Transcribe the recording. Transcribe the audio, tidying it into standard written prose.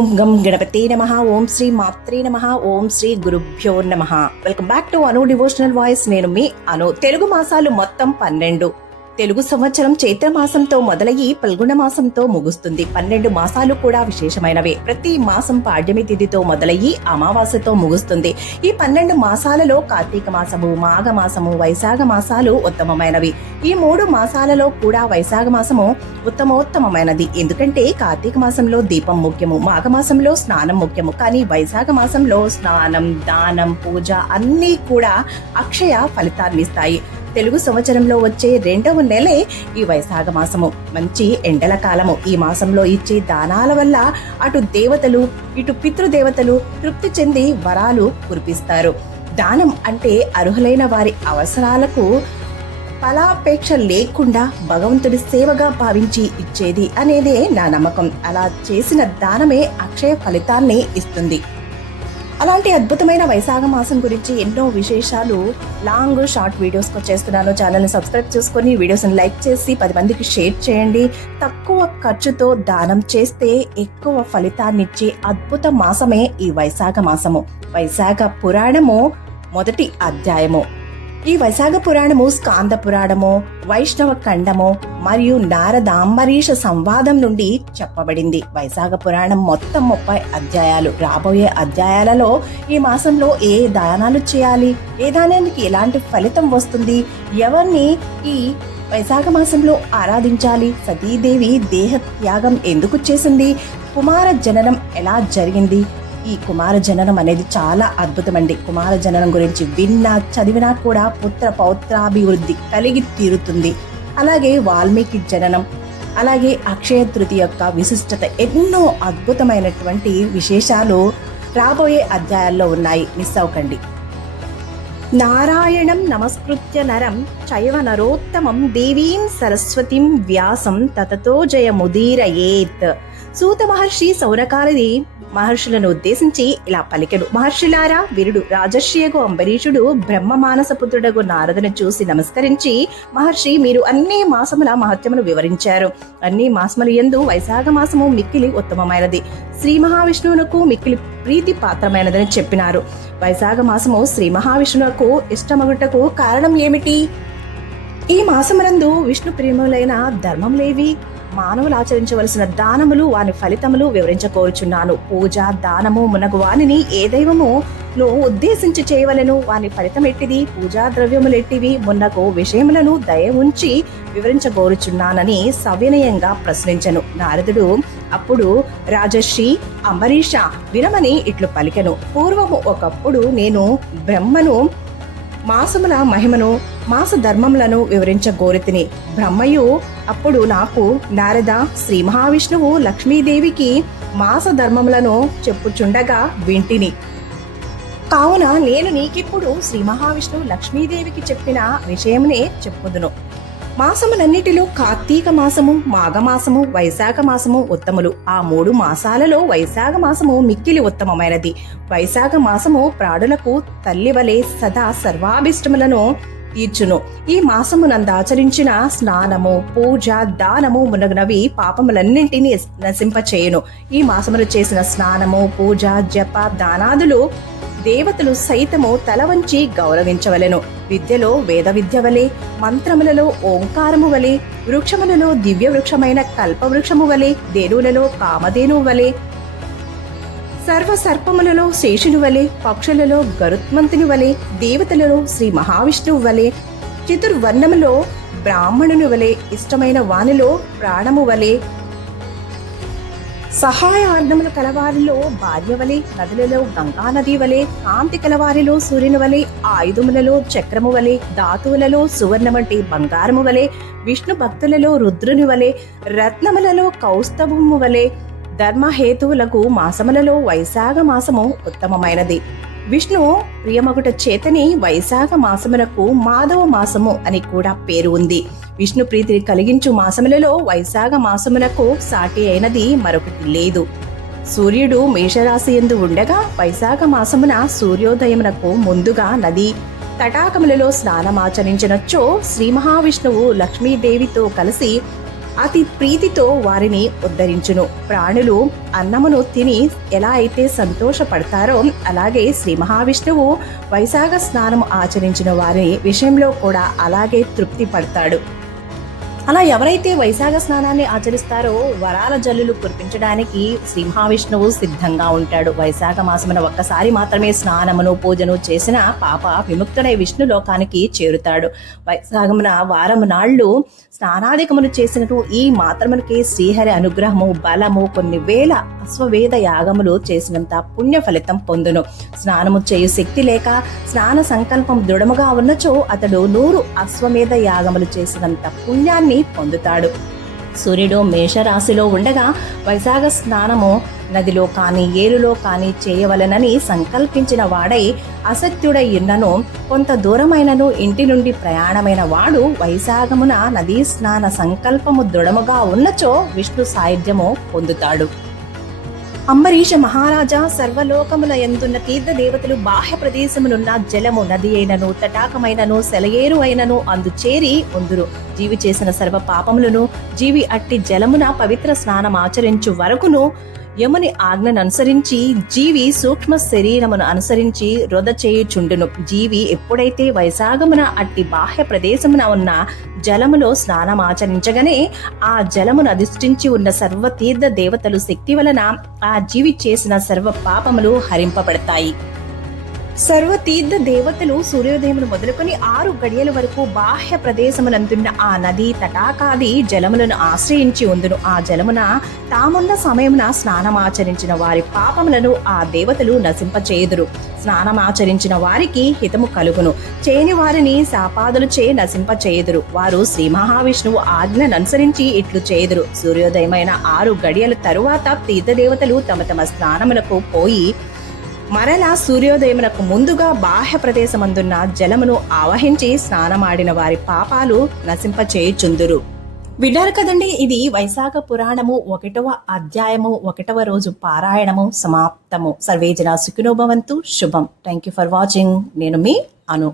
ఓం గం గణపతే నమః. ఓం శ్రీ మాత్రే నమః. ఓం శ్రీ గురుభ్యో నమః. Welcome back to Anu devotional voice. నేను మీ అను. తెలుగు మాసాలు మొత్తం 12. తెలుగు సంవత్సరం చైత్ర మాసంతో మొదలయ్యి పల్గొన మాసంతో ముగుస్తుంది. 12 మాసాలు కూడా విశేషమైనవే. ప్రతి మాసం పాడ్యమి తిథితో మొదలయ్యి అమావాస్యతో ముగుస్తుంది. ఈ 12 మాసాలలో కార్తీక మాసము, మాఘ మాసము, వైశాఖ మాసాలు ఉత్తమమైనవి. ఈ 3 మాసాలలో కూడా వైశాఖ మాసము ఉత్తమోత్తమైనది. ఎందుకంటే కార్తీక మాసంలో దీపం ముఖ్యము, మాఘ మాసంలో స్నానం ముఖ్యము. కానీ వైశాఖ మాసంలో స్నానం, దానం, పూజ అన్నీ కూడా అక్షయ ఫలితాన్ని ఇస్తాయి. తెలుగు సంవత్సరంలో వచ్చే 2వ నెలే ఈ వైశాఖ మాసము. మంచి ఎండల కాలము. ఈ మాసంలో ఇచ్చే దానాల వల్ల అటు దేవతలు ఇటు పితృదేవతలు తృప్తి చెంది వరాలు కురిపిస్తారు. దానం అంటే అర్హులైన వారి అవసరాలకు ఫలాపేక్ష లేకుండా భగవంతుడి సేవగా భావించి ఇచ్చేది అనేదే నా నమ్మకం. అలా చేసిన దానమే అక్షయ ఫలితాన్ని ఇస్తుంది. అలాంటి అద్భుతమైన వైశాఖ మాసం గురించి ఎన్నో విశేషాలు లాంగ్ షార్ట్ వీడియోస్కి చేస్తున్నాను. ఛానల్ని సబ్స్క్రైబ్ చేసుకొని వీడియోస్ని లైక్ చేసి 10 మందికి షేర్ చేయండి. తక్కువ ఖర్చుతో దానం చేస్తే ఎక్కువ ఫలితాన్నిచ్చే అద్భుత మాసమే ఈ వైశాఖ మాసము. వైశాఖ పురాణము మొదటి అధ్యాయము. ఈ వైశాఖ పురాణము స్కాంద పురాణము, వైష్ణవ ఖండము మరియు నారదాంబరీష సంవాదం నుండి చెప్పబడింది. వైశాఖ పురాణం మొత్తం 30 అధ్యాయాలు. రాబోయే అధ్యాయాలలో ఈ మాసంలో ఏ దానాలు చేయాలి, ఏ దానానికి ఎలాంటి ఫలితం వస్తుంది, ఎవరిని ఈ వైశాఖ మాసంలో ఆరాధించాలి, సతీదేవి దేహ త్యాగం ఎందుకు చేసింది, కుమార జననం ఎలా జరిగింది. ఈ కుమార జననం అనేది చాలా అద్భుతమండి. కుమార జననం గురించి విన్నా చదివినా కూడా పుత్ర పౌత్రాభివృద్ధి కలిగి తీరుతుంది. అలాగే వాల్మీకి జననం, అలాగే అక్షయ తృతీయ యొక్క విశిష్టత, ఎన్నో అద్భుతమైనటువంటి విశేషాలు రాబోయే అధ్యాయాల్లో ఉన్నాయి. మిస్ అవ్వకండి. నారాయణం నమస్కృత్య నరం చైవ నరోత్తమం దేవీం సరస్వతిం వ్యాసం తతతో జయముదీరయేత్. సూత మహర్షి సౌనకాది మహర్షులను ఉద్దేశించి ఇలా పలికెడు. మహర్షులారా, వీరుడు రాజర్షియగు అంబరీషుడు బ్రహ్మ మానస పుత్రుడగు నారదును చూసి నమస్కరించి, మహర్షి, మీరు అన్ని మాసముల మహత్యమును వివరించారు. అన్ని మాసముల యందు వైశాఖ మాసము మిక్కిలి ఉత్తమమైనది, శ్రీ మహావిష్ణువునకు మిక్కిలి ప్రీతి పాత్రమైనదని చెప్పినారు. వైశాఖ మాసము శ్రీ మహావిష్ణువునకు ఇష్టమగుటకు కారణం ఏమిటి? ఈ మాసమునందు విష్ణు ప్రేములైన ధర్మములేవి, మానవులు ఆచరించవలసిన దానములు, వాని ఫలితములు వివరించకోరుచున్నాను. పూజ, దానము మునగు వానిని ఏ దైవమును ఉద్దేశించి చేయవలెను, వాని ఫలితం ఎట్టిది, పూజా ద్రవ్యములెట్టివి మున్నగు విషయములను దయ ఉంచి వివరించకోరుచున్నానని సవినయంగా ప్రశ్నించను. నారదుడు అప్పుడు రాజర్షి అంబరీష వినమని ఇట్లు పలికెను. పూర్వము ఒకప్పుడు నేను బ్రహ్మను మాసముల మహిమను, మాస ధర్మములను వివరించగోరితిని. బ్రహ్మయు అప్పుడు నాకు, నారద, శ్రీ మహావిష్ణువు లక్ష్మీదేవికి మాస ధర్మములను చెప్పుచుండగా వింటిని. కావున నేను నీకిప్పుడు శ్రీ మహావిష్ణువు లక్ష్మీదేవికి చెప్పిన విషయమునే చెప్పుదును. మాసములన్నిటిలో కార్తీక మాసము, మాఘమాసము, వైశాఖ మాసము ఉత్తములు. ఆ 3 మాసాలలో వైశాఖ మాసము మిక్కిలి ఉత్తమమైనది. వైశాఖ మాసము ప్రాణులకు తల్లివలే సదా సర్వాభిష్టములను తీర్చును. ఈ మాసమునందాచరించిన స్నానము, పూజ, దానము మునగునవి పాపములన్నింటినీ నశింపచేయును. ఈ మాసములు చేసిన స్నానము, పూజ, జప, దానాదులు దేవతలు సైతము తల వంచి గౌరవించవలెను. విద్యలో వేద విద్య వలె, మంత్రములలో ఓంకారము వలె, వృక్షములలో దివ్య వృక్షమైన కల్పవృక్షము వలె, ధేనువులలో కామధేను వలె, సర్వ సర్పములలో శేషుని వలె, పక్షులలో గరుత్మంతుని వలె, దేవతలలో శ్రీ మహావిష్ణువు వలె, చతుర్వర్ణములో బ్రాహ్మణుని వలె, ఇష్టమైన వానిలో ప్రాణము వలె, సహాయార్థములు కలవారిలో భార్య వలె, నదులలో గంగా నది వలె, కాంతి కలవారిలో సూర్యుని వలె, ఆయుధములలో చక్రము వలె, ధాతువులలో సువర్ణ వంటి బంగారము వలె, విష్ణు భక్తులలో రుద్రుని వలె, రత్నములలో కౌస్తభము వలె, ధర్మహేతువులకు మాసములలో వైశాఖ మాసము ఉత్తమమైనది. విష్ణు ప్రియమగుట చేతని వైశాఖ మాసమునకు మాధవ మాసము అని కూడా పేరు ఉంది. విష్ణు ప్రీతిని కలిగించు మాసములలో వైశాఖ మాసమునకు సాటి అయినది మరొకటి లేదు. సూర్యుడు మేషరాశి యందు ఉండగా వైశాఖ మాసమున సూర్యోదయమునకు ముందుగా నది తటాకములలో స్నానమాచరించినచ్చో శ్రీ మహావిష్ణువు లక్ష్మీదేవితో కలిసి అతి ప్రీతితో వారిని ఉద్ధరించును. ప్రాణులు అన్నమును తిని ఎలా అయితే సంతోషపడతారో అలాగే శ్రీ మహావిష్ణువు వైశాఖ స్నానం ఆచరించిన వారి విషయంలో కూడా అలాగే తృప్తి పడతాడు. అలా ఎవరైతే వైశాఖ స్నానాన్ని ఆచరిస్తారో వరాల జల్లులు కురిపించడానికి శ్రీ మహావిష్ణువు సిద్ధంగా ఉంటాడు. వైశాఖ మాసమున ఒక్కసారి మాత్రమే స్నానమును పూజను చేసిన పాప విముక్తుడై విష్ణు లోకానికి చేరుతాడు. వైశాఖమున వారము నాళ్ళు స్నానాధికమును చేసినట్టు ఈ మాత్రములకి శ్రీహరి అనుగ్రహము బలము కొన్ని వేల అశ్వవేధ యాగములు చేసినంత పుణ్య ఫలితం పొందును. స్నానము చేయు శక్తి లేక స్నాన సంకల్పం దృఢముగా ఉన్నచో అతడు 100 అశ్వమేధ యాగములు చేసినంత పుణ్యాన్ని పొందుతాడు. సూర్యుడు మేషరాశిలో ఉండగా వైశాఖ స్నానము నదిలో కానీ ఏరులో కానీ చేయవలనని సంకల్పించిన వాడై అసత్యుడై ఉన్నను కొంత దూరమైనను ఇంటి నుండి ప్రయాణమైన వాడు వైశాఖమున నదీ స్నాన సంకల్పము దృఢముగా ఉన్నచో విష్ణు సాయుధ్యము పొందుతాడు. అంబరీష మహారాజా సర్వలోకముల యందున్న తీర్థ దేవతలు బాహ్య ప్రదేశమునున్న జలము నది అయినను తటాకమైనను సెలయేరు అయినను అందు చేరి ఉందురు. జీవి చేసిన సర్వ పాపములను జీవి అట్టి జలమున పవిత్ర స్నానం ఆచరించు వరకును యముని ఆజ్ఞను అనుసరించి జీవి సూక్ష్మ శరీరమును అనుసరించి రొద చేయుచుండును. జీవి ఎప్పుడైతే వైశాఖమున అట్టి బాహ్య ప్రదేశమున ఉన్న జలములో స్నానమాచరించగానే ఆ జలమును అధిష్ఠించి ఉన్న సర్వ తీర్థ దేవతలు శక్తి వలన ఆ జీవి చేసిన సర్వ పాపములు హరింపబడతాయి. సర్వతీర్థ దేవతలు సూర్యోదయమును మొదలుకొని 6 గడియల వరకు బాహ్య ప్రదేశమునందున్న ఆ నది తటాకాది జలములను ఆశ్రయించి ఉందును. ఆ జలమున తామున్న సమయమున స్నానమాచరించిన వారి పాపములను ఆ దేవతలు నశింపచేయుదురు. స్నానమాచరించిన వారికి హితము కలుగును, చేయని వారిని శాపాదులచే నశింపచేయుదురు. వారు శ్రీ మహావిష్ణువు ఆజ్ఞను అనుసరించి ఇట్లు చేయుదురు. సూర్యోదయమైన 6 గడియల తరువాత తీర్థదేవతలు తమ తమ స్నానములకు పోయి మరలా సూర్యోదయమునకు ముందుగా బాహ్య ప్రదేశమందున్న జలమును ఆవహించి స్నానమాడిన వారి పాపాలు నశింపచేయుచుందురు. విన్నారు కదండి, ఇది వైశాఖ పురాణము 1వ అధ్యాయము 1వ రోజు పారాయణము సమాప్తము. సర్వేజన సుఖినో భవంతు. శుభం. Thank you for watching. నేను మీ అను.